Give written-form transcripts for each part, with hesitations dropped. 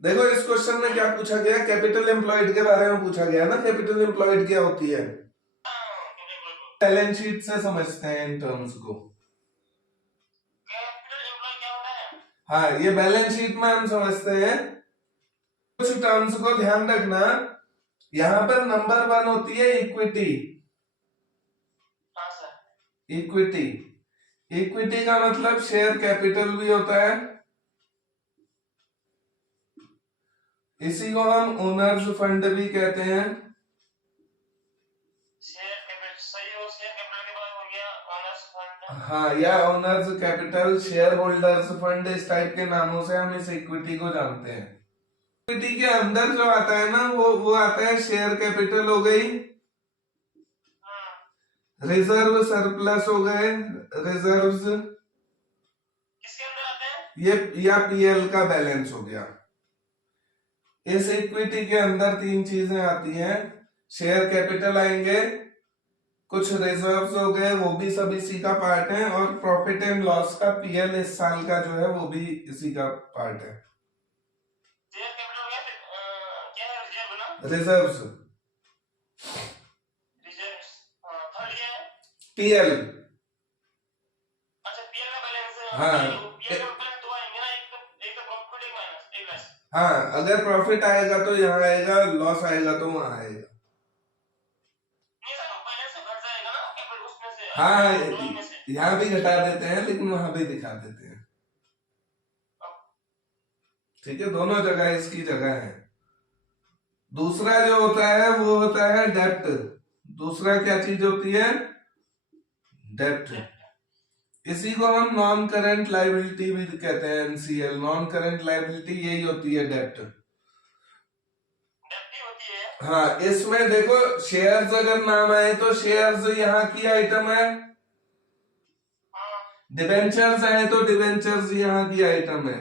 देखो इस क्वेश्चन में क्या पूछा गया, कैपिटल एम्प्लॉयड के बारे में पूछा गया ना। कैपिटल एम्प्लॉयड क्या होती है, बैलेंस शीट से समझते हैं इन टर्म्स को। हाँ, ये बैलेंस शीट में हम समझते हैं। कुछ टर्म्स को ध्यान रखना। यहाँ पर नंबर 1 होती है इक्विटी। इक्विटी, इक्विटी का मतलब शेयर कैपिटल भी होता है। इसी को हम ओनर्स फंड भी कहते हैं। हाँ, या owners capital, share holders fund, इस टाइप के नामों से हम इस इक्विटी को जानते हैं। इक्विटी के अंदर जो आता है ना, वो आता है शेयर कैपिटल हो गई, रिजर्व सरप्लस हो गए, रिजर्व्स, ये या पीएल का बैलेंस हो गया। इस इक्विटी के अंदर 3 चीजें आती हैं। शेयर कैपिटल आएंगे, कुछ रिजर्व्स हो गए, वो भी सब इसी का पार्ट है, और प्रॉफिट एंड लॉस का पीएल इस साल का जो है वो भी इसी का पार्ट है। Reserves, PL. हाँ हाँ, अगर प्रॉफिट आएगा तो यहाँ आएगा, लॉस आएगा तो वहां आएगा। हाँ, यहाँ भी घटा देते हैं लेकिन वहां भी दिखा देते हैं। ठीक है, दोनों जगह इसकी जगह है। दूसरा जो होता है वो होता है डेप्ट। दूसरा क्या चीज होती है, डेप्ट। इसी को हम नॉन करेंट लाइबिलिटी भी कहते हैं, एनसीएल। नॉन करेंट लाइबिलिटी यही होती है, डेप्ट। हाँ, इसमें देखो शेयर्स अगर नाम आए तो शेयर्स यहाँ की आइटम है, डिबेंचर्स आए तो डिबेंचर्स यहाँ की आइटम है,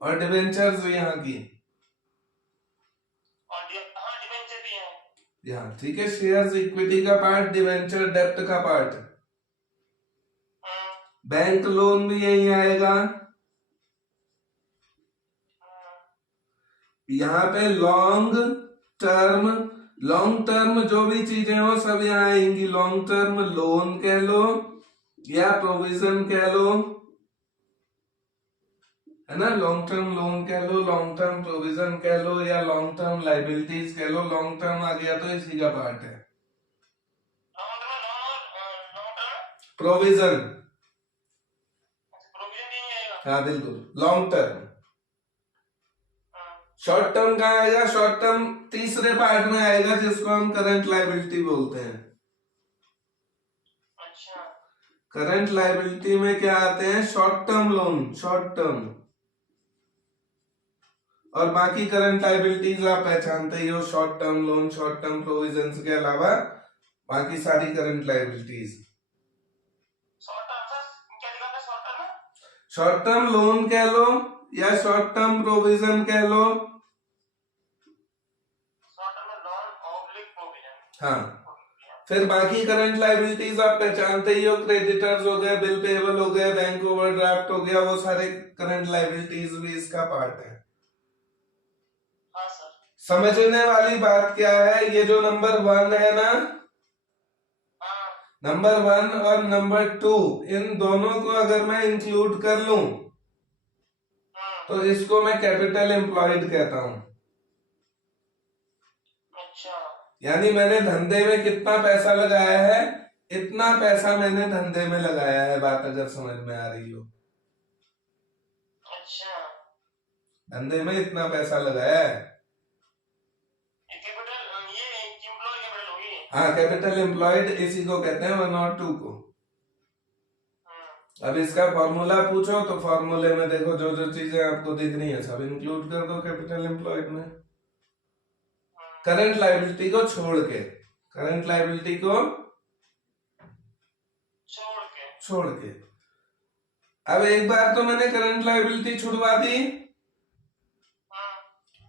और डिबेंचर्स यहाँ की, यहाँ। ठीक है, शेयर्स इक्विटी का पार्ट, डिबेंचर डेप्ट का पार्ट। बैंक लोन भी यही आएगा। यहाँ पे लॉन्ग टर्म जो भी चीजें हो सब यहाँ आएंगी। लॉन्ग टर्म लोन कह लो या प्रोविजन कह लो, है ना। लॉन्ग टर्म लोन कह लो, लॉन्ग टर्म प्रोविजन कह लो, या लॉन्ग टर्म लाइबिलिटीज कह लो। लॉन्ग टर्म आ गया तो इसी का पार्ट है। प्रोविजन, हाँ बिल्कुल, लॉन्ग टर्म। शॉर्ट टर्म कहाँ आएगा, शॉर्ट टर्म तीसरे पार्ट में आएगा जिसको हम करंट लाइबिलिटी बोलते हैं। अच्छा, करंट लाइबिलिटी में क्या आते हैं, short term loan, short term, और बाकी करंट लाइबिलिटीज आप पहचानते ही हो। Short term loan, short term provisions के अलावा बाकी सारी current liabilities. Short term loan कह लो या शॉर्ट टर्म प्रोविजन कह लो। हाँ, फिर बाकी करंट लाइबिलिटीज आप पहचानते ही हो। क्रेडिटर्स हो गए, बिल पेबल हो गए, बैंक ओवरड्राफ्ट हो गया, वो सारे करंट लाइबिलिटीज भी इसका पार्ट है। हाँ सर। समझने वाली बात क्या है, ये जो नंबर 1 है ना, नंबर 1 और नंबर 2, इन दोनों को अगर मैं इंक्लूड कर लूं तो इसको मैं कैपिटल एम्प्लॉयड कहता हूं। अच्छा, यानी मैंने धंधे में कितना पैसा लगाया है, इतना पैसा मैंने धंधे में लगाया है। बात अगर समझ में आ रही हो। अच्छा, धंधे में इतना पैसा लगाया है। हाँ, कैपिटल एम्प्लॉयड इसी को कहते हैं, 1 और 2 को। अब इसका फॉर्मूला पूछो तो फॉर्मूले में देखो जो जो चीजें आपको दिख रही है सब इंक्लूड कर दो कैपिटल एम्प्लॉयड में, करंट लाइबिलिटी को छोड़ के। करंट लाइबिलिटी को छोड़ के। अब एक बार तो मैंने करंट लाइबिलिटी छुड़वा दी,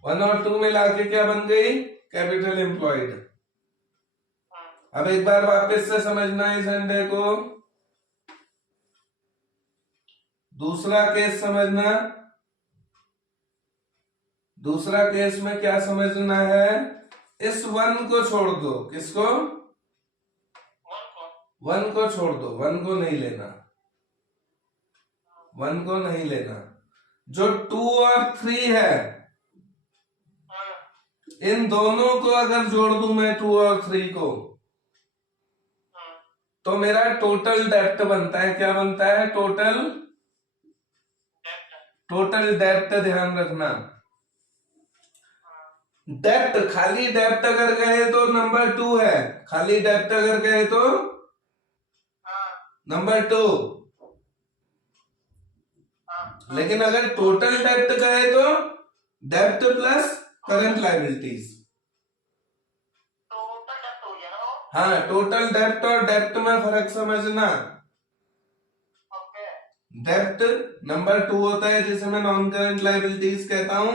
1 और 2 में लाके क्या बन गई, कैपिटल एम्प्लॉयड। अब एक बार वापस से समझना इस अंडे को। दूसरा केस समझना, दूसरा केस में क्या समझना है, इस 1 को छोड़ दो, किसको, 1 को छोड़ दो, 1 को नहीं लेना, 1 को नहीं लेना। जो 2 और 3 है, इन दोनों को अगर जोड़ दूं मैं 2 और 3 को, तो मेरा टोटल डेप्ट बनता है, क्या बनता है, टोटल डेप्ट। ध्यान रखना, डेप्ट, खाली डेप्ट अगर कहे तो नंबर 2 है, खाली डेप्ट अगर कहे तो नंबर 2, लेकिन अगर टोटल डेप्ट कहे तो डेप्ट प्लस करंट लायबिलिटीज। हाँ, टोटल डेप्ट और डेप्ट में फर्क समझना। डेप्ट नंबर 2 होता है जिसे मैं नॉन करंट लायबिलिटीज कहता हूं,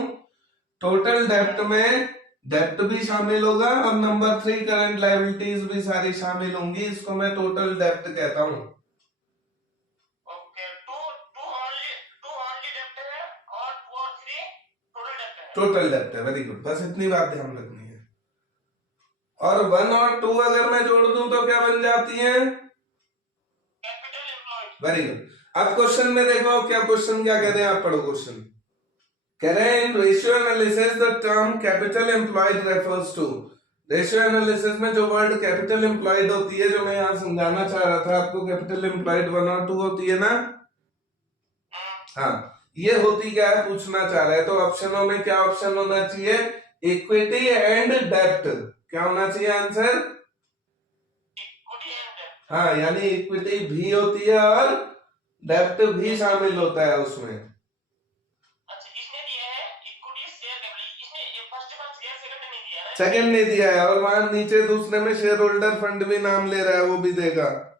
टोटल डेप्ट में डेप्ट भी शामिल होगा और नंबर 3 करंट लायबिलिटीज भी सारी शामिल होंगी, इसको मैं टोटल डेप्ट कहता हूं। टोटल डेप्ट है, वेरी गुड, बस इतनी बात ध्यान रखनी है। और 1 और 2 अगर मैं जोड़ दूं तो क्या बन जाती है, वेरी गुड। अब क्वेश्चन में देखो, क्या क्वेश्चन क्या कह रहे हैं, आप पढ़ो क्वेश्चन। कह रहे हैं in ratio analysis the term capital employed refers to. Ratio analysis में जो वर्ड कैपिटल एम्प्लॉयड होती है, जो मैं यहाँ समझाना चाह रहा था आपको, कैपिटल एम्प्लॉयड 1 और 2 होती है ना, हाँ, ये होती क्या है पूछना चाह रहा है। तो ऑप्शनों में क्या ऑप्शन होना चाहिए, इक्विटी एंड डेप्ट। क्या होना चाहिए आंसर, हाँ, यानी इक्विटी भी होती है और डेप्ट भी शामिल होता है उसमें। सेकंड नहीं दिया है, और वहां नीचे दूसरे में शेयर होल्डर फंड भी नाम ले रहा है, वो भी देगा।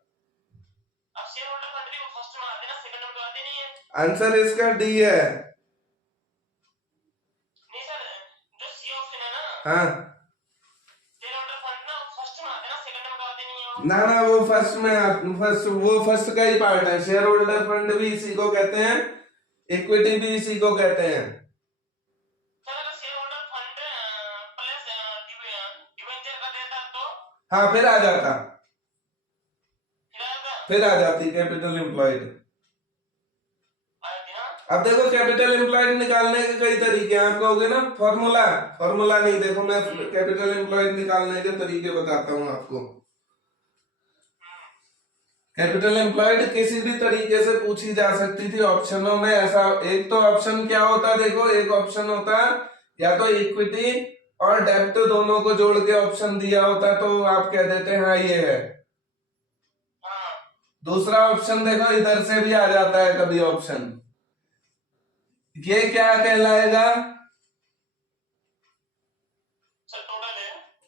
आंसर इसका डी है। नहीं सर, जो सी ऑप्शन है ना, हाँ, शेयर होल्डर फंड ना फर्स्ट में आते ना, सेकंड में तो आते नहीं है। ना वो फर्स्ट में, वो फर्स्ट का ही पार्ट है। शेयर होल्डर फंड भी इसी को कहते हैं, इक्विटी भी इसी को कहते हैं। हाँ, फिर आ जाती कैपिटल एम्प्लॉयड। अब देखो कैपिटल एम्प्लॉयड निकालने के कई तरीके हैं, आप कहोगे ना फॉर्मूला नहीं, देखो मैं कैपिटल एम्प्लॉयड निकालने के तरीके बताता हूं आपको। कैपिटल एम्प्लॉयड किसी भी तरीके से पूछी जा सकती थी ऑप्शनों में। ऐसा एक तो ऑप्शन क्या होता, देखो एक ऑप्शन होता या तो इक्विटी और डेप्ट दोनों को जोड़ के ऑप्शन दिया होता, तो आप कह देते हैं हाँ ये है। दूसरा ऑप्शन देखो इधर से भी आ जाता है कभी ऑप्शन, ये क्या कहलाएगा,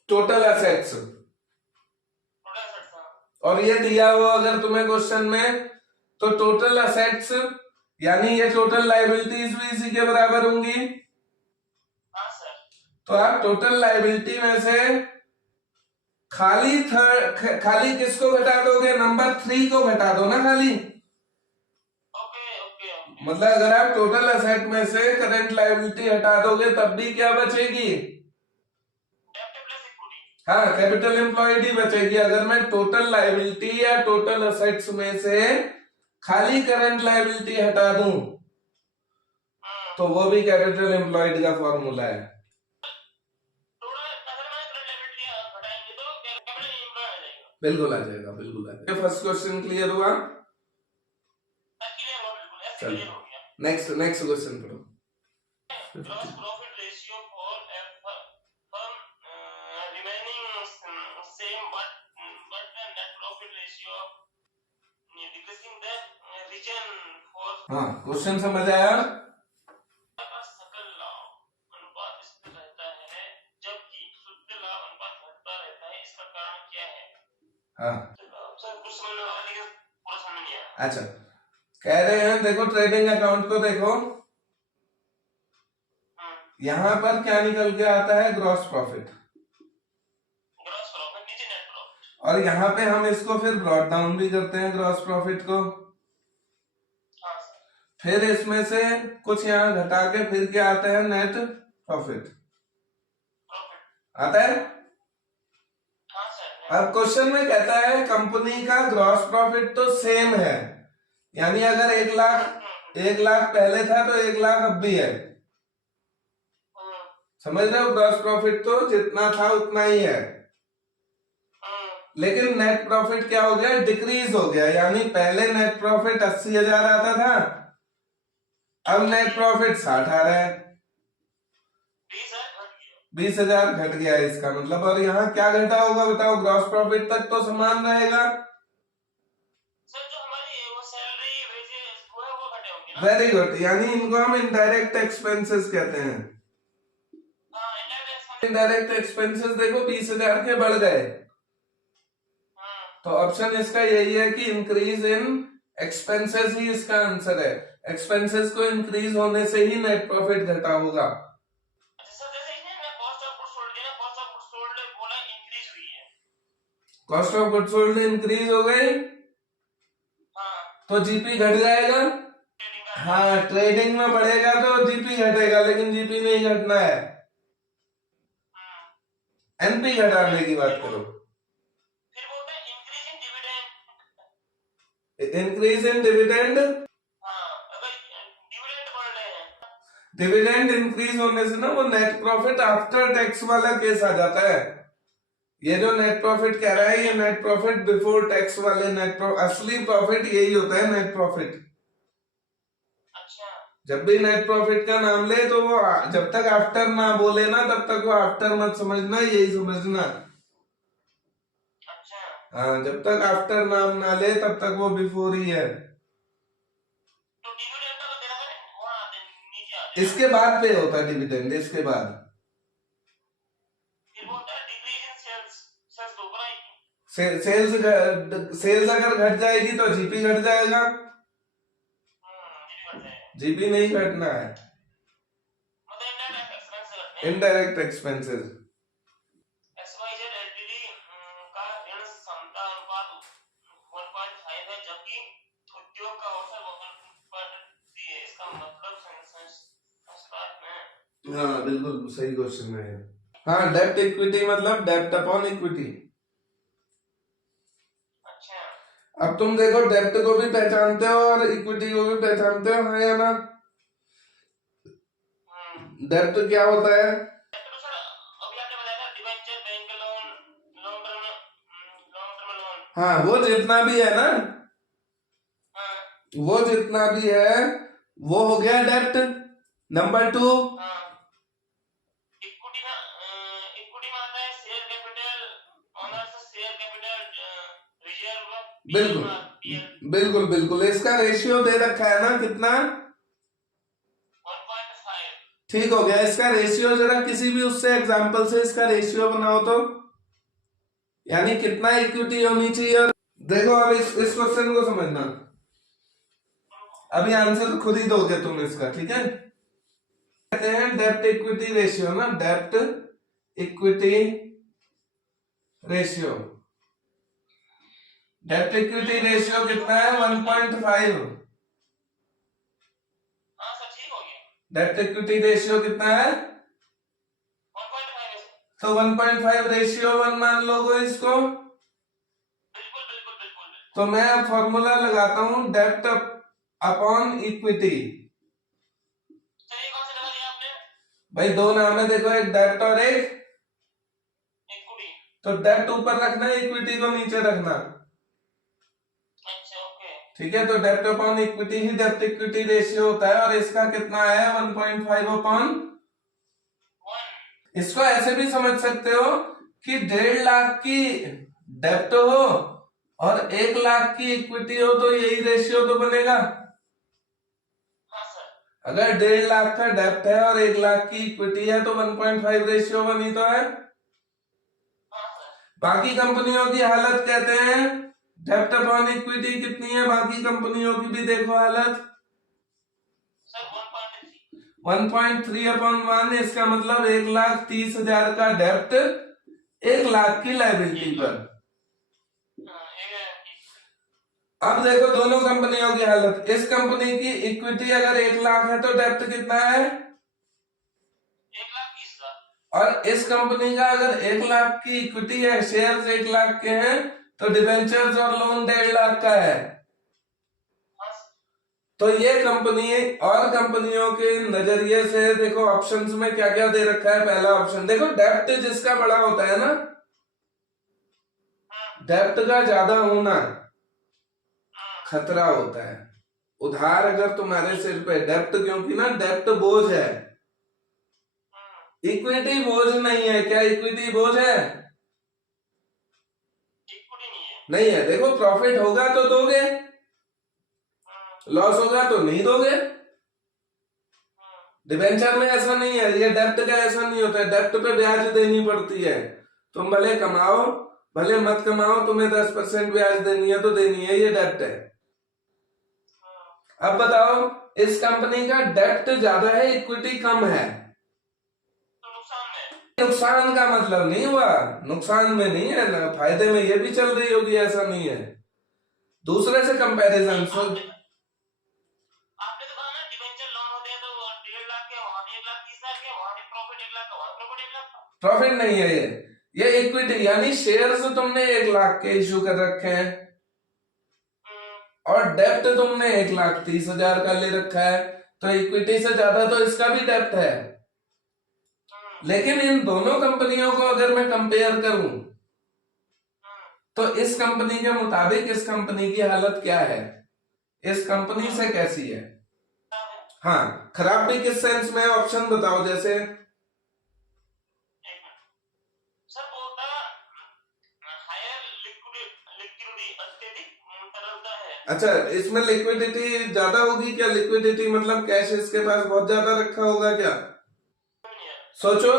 टोटल एसेट्स। और ये दिया हुआ अगर तुम्हें क्वेश्चन में, तो टोटल एसेट्स यानी ये टोटल लायबिलिटीज भी इसी के बराबर होंगी। तो आप टोटल लायबिलिटी में से खाली किसको घटा दोगे, नंबर 3 को घटा दो ना खाली। मतलब अगर आप टोटल एसेट में से करंट लायबिलिटी हटा दोगे तब भी क्या बचेगी, हाँ, कैपिटल एम्प्लॉयड ही बचेगी। अगर मैं टोटल लायबिलिटी या टोटल एसेट्स में से खाली करंट लायबिलिटी हटा दूं तो वो भी कैपिटल एम्प्लॉयड का फॉर्मूला है। बिल्कुल आ जाएगा, बिल्कुल आ जाएगा। फर्स्ट क्वेश्चन क्लियर हुआ, चलो नेक्स्ट क्वेश्चन करो। Gross profit ratio for a firm remaining same but the net profit ratio decreasing the reason for. हाँ, क्वेश्चन समझ आया। सकल लाभ अनुपात स्थिर रहता है जबकि शुद्ध लाभ अनुपात घटता रहता है, इसका कारण क्या है? हाँ सर, कुछ समझ में आ रहा है लेकिन पूरा समझ नहीं आया। अच्छा, कह रहे हैं देखो ट्रेडिंग अकाउंट को देखो, यहां पर क्या निकल के आता है, ग्रॉस प्रॉफिट, नीचे नेट प्रॉफिट। और यहाँ पे हम इसको फिर ब्रॉट डाउन भी करते हैं ग्रॉस प्रॉफिट को। फिर इसमें से कुछ यहाँ घटा के फिर क्या आता है, नेट प्रॉफिट प्रॉफिट आता है। हाँ सर। अब क्वेश्चन में कहता है कंपनी का ग्रॉस प्रॉफिट तो सेम है, यानी अगर 1 लाख पहले था तो 1 लाख अब भी है, समझ रहे हो। ग्रॉस प्रॉफिट तो जितना था उतना ही है, लेकिन नेट प्रॉफिट क्या हो गया, डिक्रीज हो गया। यानी पहले नेट प्रॉफिट 80,000 आता था, अब नेट प्रॉफिट 60 आ रहा है, 20,000 घट गया है इसका मतलब। और यहाँ क्या घटा होगा बताओ, ग्रॉस प्रॉफिट तक तो समान रहेगा। सर जो हमारी वो सैलरी वेजेस वो है वो घटे होंगे ना। वेरी गुड, यानी इनको हम इनडायरेक्ट एक्सपेंसेस कहते हैं। हाँ इनडायरेक्ट एक्सपेंसेस देखो 20,000 के बढ़ गए, तो ऑप्शन इसका यही है कि इंक्रीज इन एक्सपेंसेस ही इसका आंसर है। एक्सपेंसेस को इंक्रीज होने से ही नेट प्रॉफिट घटा होगा। Cost of goods sold increase हो गई तो जीपी घट जाएगा। हाँ, ट्रेडिंग में बढ़ेगा तो जीपी घटेगा, लेकिन जीपी नहीं घटना है, एनपी घटाने की बात करो। Increase in dividend, dividend increase होने से ना वो नेट प्रॉफिट आफ्टर टैक्स वाला केस आ जाता है। ये जो नेट प्रॉफिट कह रहा है ये नेट प्रॉफिट बिफोर टैक्स वाले असली प्रॉफिट यही होता है नेट प्रॉफिट। जब भी नेट प्रॉफिट का नाम ले तो वो जब तक आफ्टर ना बोले ना तब तक वो आफ्टर मत समझना, यही समझना। हाँ, जब तक आफ्टर नाम ना ले तब तक वो बिफोर ही है। इसके बाद पे होता है डिविडेंड, इसके बाद। सेल्स अगर घट जाएगी तो जीपी घट जाएगा, जीपी नहीं घटना है। इनडायरेक्ट एक्सपेंसेस का ऋण क्षमता अनुपात 1.5 है, जबकि उद्योग का औसत 1.3 है। इसका मतलब संस्कार में। हाँ बिल्कुल सही क्वेश्चन है। हाँ, डेब्ट इक्विटी मतलब डेब्ट अपॉन इक्विटी। अब तुम देखो डेब्ट को भी पहचानते हो और इक्विटी को भी पहचानते हो, हाँ या ना। डेब्ट क्या होता है, हाँ वो जितना भी है ना, वो जितना भी है वो हो गया डेब्ट। नंबर 2 इक्विटी में आता है share capital, owners share capital, reserve, बिल्कुल बिल्कुल बिल्कुल। इसका रेशियो दे रखा है ना कितना, 1.5। ठीक हो गया। इसका रेशियो जरा किसी भी उससे एग्जांपल से इसका रेशियो बनाओ तो, यानी कितना इक्विटी होनी चाहिए। और देखो अब इस क्वेश्चन को समझना, अभी आंसर खुद ही दोगे तुम इसका, ठीक है। कहते हैं डेब्ट इक्विटी रेशियो ना, डेब्ट इक्विटी रेशियो। डेब्ट इक्विटी रेशियो कितना है, 1.5। डेब्ट इक्विटी रेशियो कितना है, 1.5। तो 1.5 रेशियो 1 मान लोगे इसको। बिल्कुल। तो मैं अब फॉर्मूला लगाता हूं डेब्ट अपॉन इक्विटी। कौन सा लगा दिया आपने? भाई दो नाम है, देखो एक डेब्ट और एक इक्विटी। तो डेब्ट ऊपर रखना है, इक्विटी को नीचे रखना। अच्छा ओके, ठीक है। तो डेब्ट अपॉन इक्विटी ही डेब्ट इक्विटी रेशियो होता है, और इसका कितना है 1.5 अपॉन 1। इसको ऐसे भी समझ सकते हो कि 1.5 लाख की डेब्ट हो और 1 लाख की इक्विटी हो तो यही रेशियो तो बनेगा। अगर 1.5 लाख का डेब्ट है और 1 लाख की इक्विटी है तो 1.5 रेशियो बनी तो है। बाकी कंपनियों की हालत कहते हैं डेब्ट अपॉन इक्विटी कितनी है, बाकी कंपनियों की भी देखो हालत 1.3 अपॉन 1। इसका मतलब 1,30,000 का डेब्ट 1 लाख की लायबिलिटी पर। अब देखो दोनों कंपनियों की हालत, इस कंपनी की इक्विटी अगर 1 लाख है तो डेब्ट कितना है, 1 लाख और इस कंपनी का अगर 1 लाख की इक्विटी है, शेयर्स 1 लाख के हैं, तो डिबेंचर्स और लोन 1.5 लाख का है। हाँ तो ये कंपनी और कंपनियों के नजरिए से देखो ऑप्शंस में क्या क्या दे रखा है। पहला ऑप्शन देखो, डेप्ट जिसका बड़ा होता है ना, डेप्ट का ज्यादा होना खतरा होता है। उधार अगर तुम्हारे सिर पे, डेप्ट क्योंकि ना डेप्ट बोझ है, इक्विटी बोझ नहीं है। क्या इक्विटी बोझ है? इक्विटी नहीं है। नहीं है। देखो प्रॉफिट होगा तो दोगे, लॉस होगा तो नहीं दोगे। डिबेंचर में ऐसा नहीं है, ये डेप्ट का ऐसा नहीं होता है। डेप्ट पे ब्याज देनी पड़ती है। तुम भले कमाओ भले मत कमाओ, तुम्हें 10% ब्याज देनी है तो देनी है, ये डेप्ट है। अब बताओ, इस कंपनी का डेप्ट ज्यादा है, इक्विटी कम है, तो नुकसान है। नुकसान का मतलब नहीं हुआ, नुकसान में नहीं है ना, फायदे में ये भी चल रही होगी, ऐसा नहीं है। दूसरे से कंपैरिजन आपने तो कहा ना डिबेंचर लोन होते हैं तो 1.5 लाख के, वहां 1,30,000 के, वहां प्रॉफिट 1 लाख का, वहां प्रॉफिट 1 लाख का। प्रॉफिट नहीं है ये इक्विटी यानी शेयर्स तुमने 1 लाख के इशू कर रखे हैं और डेप्ट तुमने 1,30,000 का ले रखा है, तो इक्विटी से ज्यादा तो इसका भी डेप्ट है। लेकिन इन दोनों कंपनियों को अगर मैं कंपेयर करूं तो इस कंपनी के मुताबिक इस कंपनी की हालत क्या है, इस कंपनी से कैसी है। हाँ, खराब भी किस सेंस में? ऑप्शन बताओ। जैसे सर बोलता हायर लिक्विडिटी, अत्यधिक तरलता है। अच्छा, इसमें लिक्विडिटी ज्यादा होगी क्या? लिक्विडिटी मतलब कैश इसके पास बहुत ज्यादा रखा होगा क्या? सोचो,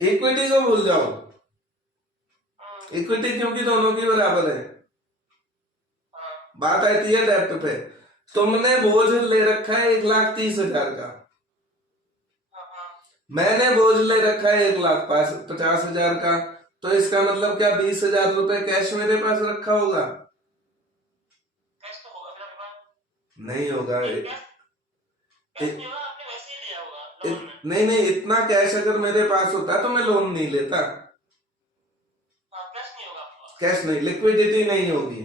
इक्विटी को भूल जाओ, इक्विटी क्योंकि दोनों की बराबर है। बात आती है डेप्ट पे। तुमने बोझ ले रखा है 1,30,000 का, मैंने बोझ ले रखा है 1,50,000 का, तो इसका मतलब क्या 20,000 रुपए कैश मेरे पास रखा होगा? कैश तो होगा मेरे पास। नहीं होगा। कैश नहीं होगा, आपने वैसे ही लिया होगा लोन में। नहीं, इतना कैश अगर मेरे पास होता तो मैं लोन नहीं लेता। कैश नहीं होगा आपके पास। कैश नहीं, लिक्विडिटी नहीं होगी।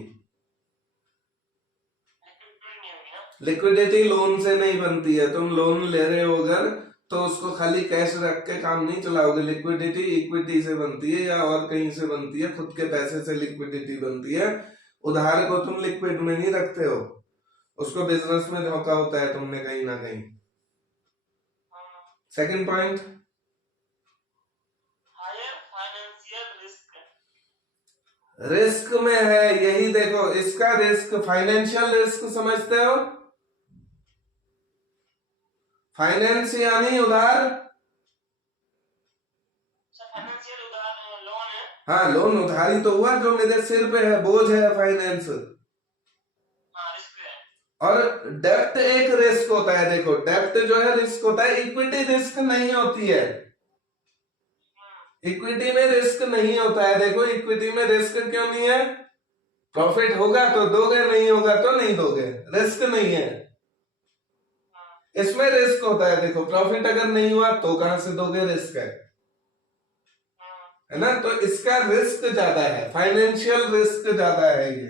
लिक्विडिटी लोन से नहीं बनती है। तुम लोन ले रहे हो अगर, तो उसको खाली कैश रख के काम नहीं चलाओगे। लिक्विडिटी इक्विटी से बनती है या और कहीं से बनती है, खुद के पैसे से लिक्विडिटी बनती है। उधार को तुम लिक्विड में नहीं रखते हो, उसको बिजनेस में धोखा होता है तुमने कहीं ना कहीं। Second point, higher financial risk. Risk में है, यही देखो इसका रिस्क, फाइनेंशियल रिस्क समझते हो? फाइनेंस यानी उधार। फाइनेंशियल उधार लोन है। हाँ, लोन उधारी तो हुआ, जो मेरे सिर पे है बोझ है फाइनेंस। रिस्क है। और डेप्ट एक रिस्क होता है। देखो डेप्ट जो है रिस्क होता है, इक्विटी रिस्क नहीं होती है। इक्विटी में रिस्क नहीं होता है। देखो इक्विटी में रिस्क क्यों नहीं है? प्रॉफिट होगा तो दोगे, नहीं होगा तो नहीं दोगे, रिस्क नहीं है। इसमें रिस्क होता है। देखो प्रॉफिट अगर नहीं हुआ तो कहां से दोगे, रिस्क है ना। तो इसका रिस्क ज्यादा है, फाइनेंशियल रिस्क ज्यादा है ये।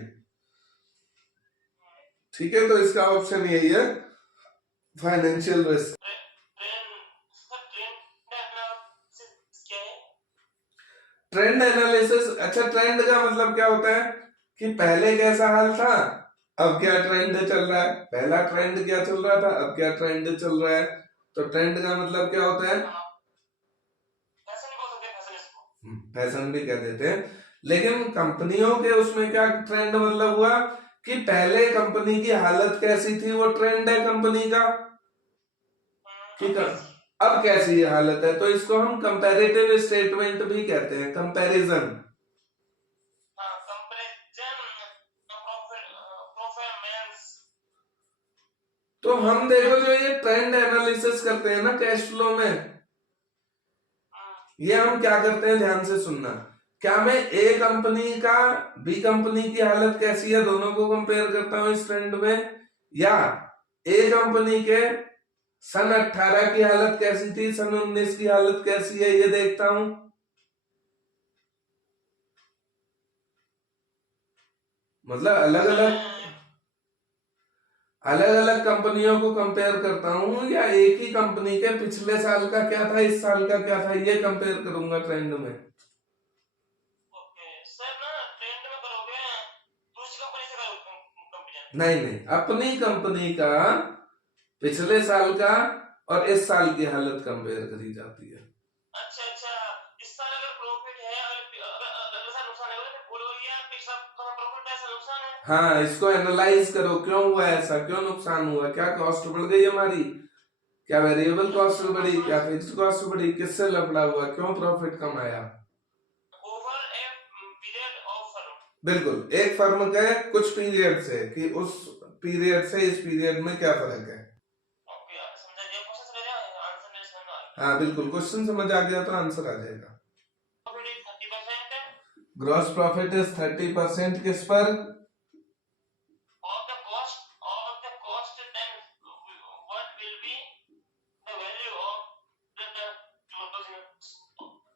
ठीक है, तो इसका ऑप्शन यही है, फाइनेंशियल रिस्क। Trend analysis. अच्छा, ट्रेंड का मतलब क्या होता है कि पहले कैसा हाल था, अब क्या ट्रेंड चल रहा है। पहला ट्रेंड क्या चल रहा था, अब क्या ट्रेंड चल रहा है। तो ट्रेंड का मतलब क्या होता है? फैशन भी कह देते हैं। लेकिन कंपनियों के उसमें क्या ट्रेंड मतलब हुआ कि पहले कंपनी की हालत कैसी थी, वो ट्रेंड है कंपनी का। ठीक है, अब कैसी हालत है, तो इसको हम कंपैरेटिव स्टेटमेंट भी कहते हैं, कंपैरिजन। तो हम देखो जो ये ट्रेंड एनालिसिस करते हैं ना कैश फ्लो में, ये हम क्या करते हैं, ध्यान से सुनना। क्या मैं ए कंपनी का बी कंपनी की हालत कैसी है दोनों को कंपेयर करता हूं इस ट्रेंड में, या ए कंपनी के सन 18 की हालत कैसी थी, सन 19 की हालत कैसी है, ये देखता हूं। मतलब अलग अलग कंपनियों को कंपेयर करता हूं, या एक ही कंपनी के पिछले साल का क्या था, इस साल का क्या था, ये कंपेयर करूंगा ट्रेंड में। ओके सर ना ट्रेंड में करोगे दूसरी कंपनी से करोगे कंपेयर? नहीं, अपनी कंपनी का पिछले साल का और इस साल की हालत कंपेयर करी जाती है। अच्छा अच्छा, इस साल अगर प्रॉफिट है और अगर साल नुकसान है तो बोल बोलिए पिछला कहां प्रॉफिट है, ऐसा नुकसान है। हाँ, इसको एनालाइज करो, क्यों हुआ ऐसा, क्यों नुकसान हुआ, क्या कॉस्ट बढ़ गई हमारी, क्या वेरिएबल कॉस्ट बढ़ी, क्या फिक्स्ड कॉस्ट बढ़ी, किससे लफड़ा हुआ, क्यों प्रॉफिट कम आया। Over a period of firm. बिल्कुल, एक फर्म के कुछ पीरियड से, कि उस पीरियड से इस पीरियड में क्या फर्क है। ओके समझा गया, क्वेश्चन समझ आया, आंसर मेरे समझ में आ गया। हाँ बिल्कुल, क्वेश्चन समझ आ गया तो आंसर आ जाएगा। Profit is 30%, gross profit is 30% किस पर, of the cost, then what will be the value of the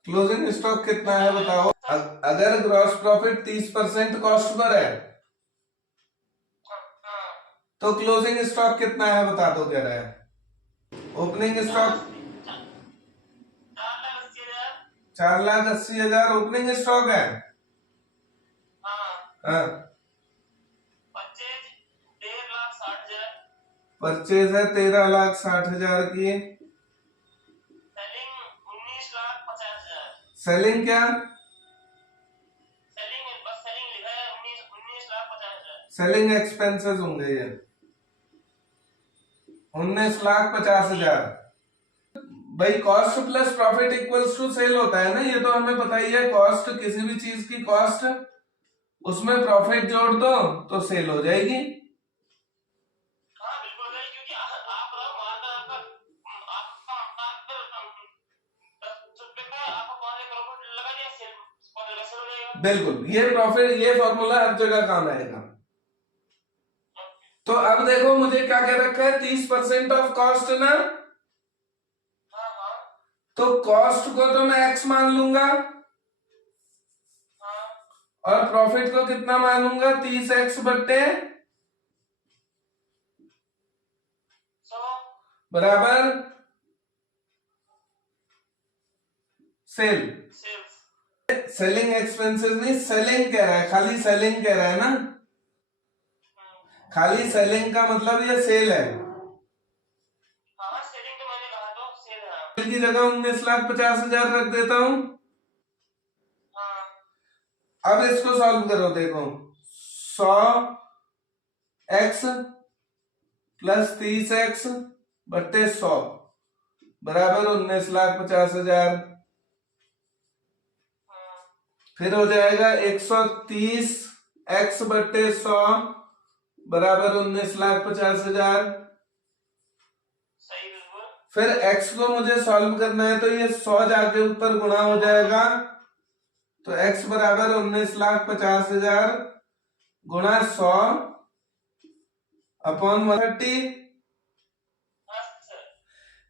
closing stock कितना है बताओ। अगर ग्रॉस प्रॉफिट 30% कॉस्ट पर है तो क्लोजिंग स्टॉक कितना है बता दो, कह रहा है। ओपनिंग स्टॉक 4,80,000 ओपनिंग स्टॉक है। हाँ, परचेज है 13,60,000 की, सेलिंग क्या, सेलिंग एक्सपेंसेस होंगे ये 19,50,000। भाई cost plus profit equals to sale होता है ना, ये तो हमें पता ही है। कॉस्ट, किसी भी चीज की कॉस्ट, उसमें प्रॉफिट जोड़ दो तो सेल हो जाएगी। बिल्कुल, ये प्रॉफिट, ये फॉर्मूला हर जगह काम आएगा। तो अब देखो मुझे क्या कह रखा है, 30% ऑफ कॉस्ट ना, तो कॉस्ट को तो मैं एक्स मान लूंगा और प्रॉफिट को कितना मानूंगा, 30x बट्टे बराबर सेल। सेलिंग एक्सपेंसेस नहीं, सेलिंग कह रहा है, खाली सेलिंग कह रहा है ना, खाली सेलिंग का मतलब ये सेल है। सेलिंग तो मैंने कहा तो सेल है। सेल की जगह 19,50,000 रख देता हूं। अब इसको सॉल्व करो, देखो 100x प्लस 30x बट्टे 100 बराबर 19,50,000। फिर हो जाएगा 130x बट्टे 100 बराबर 19,50,000। फिर x को मुझे सॉल्व करना है तो ये 100 जाके ऊपर गुणा हो जाएगा, तो x बराबर 19,50,000 गुणा 100 अपॉन 130।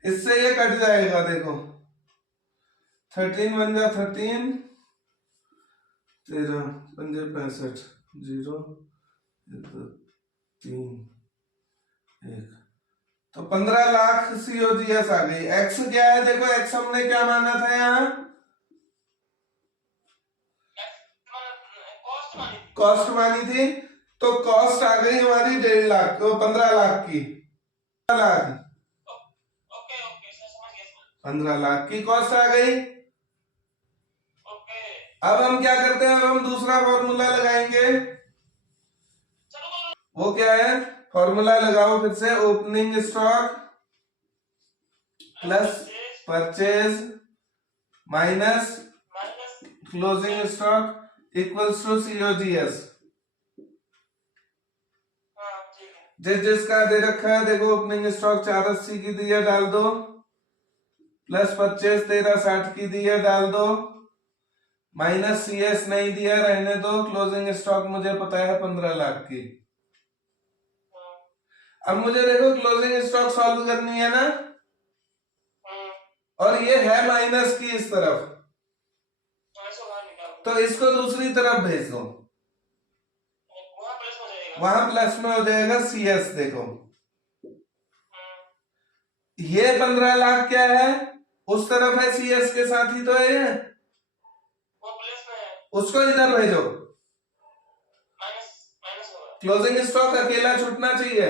इससे ये कट जाएगा, देखो 13 बन जा 13, 13 पंजे 65, 0 3 1, तो 15 लाख COGS आ गई। एक्स क्या है, देखो एक्स हमने क्या माना था यहाँ, कॉस्ट मानी थी, तो कॉस्ट आ गई हमारी 1.5 लाख, 15 लाख की, 15 लाख की कॉस्ट आ गई। अब हम क्या करते हैं, अब हम दूसरा फॉर्मूला लगाएंगे। वो क्या है, फॉर्मूला लगाओ फिर से, opening stock plus purchase minus closing stock equals to COGS। जिसका दे रखा है, देखो ओपनिंग स्टॉक 480 की दी है, डाल दो, प्लस परचेज 1360 की दी है, डाल दो, माइनस CS नहीं दिया, रहने दो, क्लोजिंग स्टॉक मुझे पता है 15 लाख की। अब मुझे देखो क्लोजिंग स्टॉक सॉल्व करनी है ना, है माइनस की इस तरफ, इसको बाहर निकाल दो, तो इसको दूसरी तरफ भेज दो, वहाँ प्लस हो जाएगा। वहां प्लस में हो जाएगा CS। देखो ये 15 लाख क्या है, उस तरफ है, CS के साथ ही तो है ये, वो प्लस में है, उसको इधर भेजो। माइनस माइनस होगा। क्लोजिंग स्टॉक अकेला छूटना चाहिए,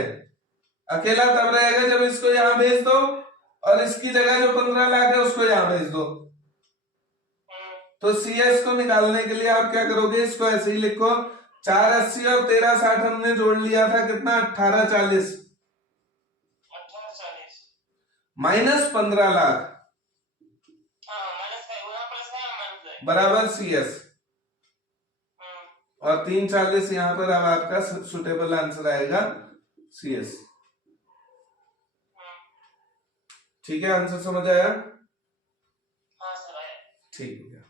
अकेला तब रहेगा जब इसको यहां भेज दो और इसकी जगह जो 15 लाख है उसको यहां भेज दो। तो CS को निकालने के लिए आप क्या करोगे, इसको ऐसे ही लिखो, 480 और 1360 हमने जोड़ लिया था, कितना 1840 माइनस 15 लाख बराबर CS और 340 यहाँ पर अब आपका सुटेबल आंसर आएगा CS। ठीक है, आंसर समझ आया? हाँ सर आया। ठीक है।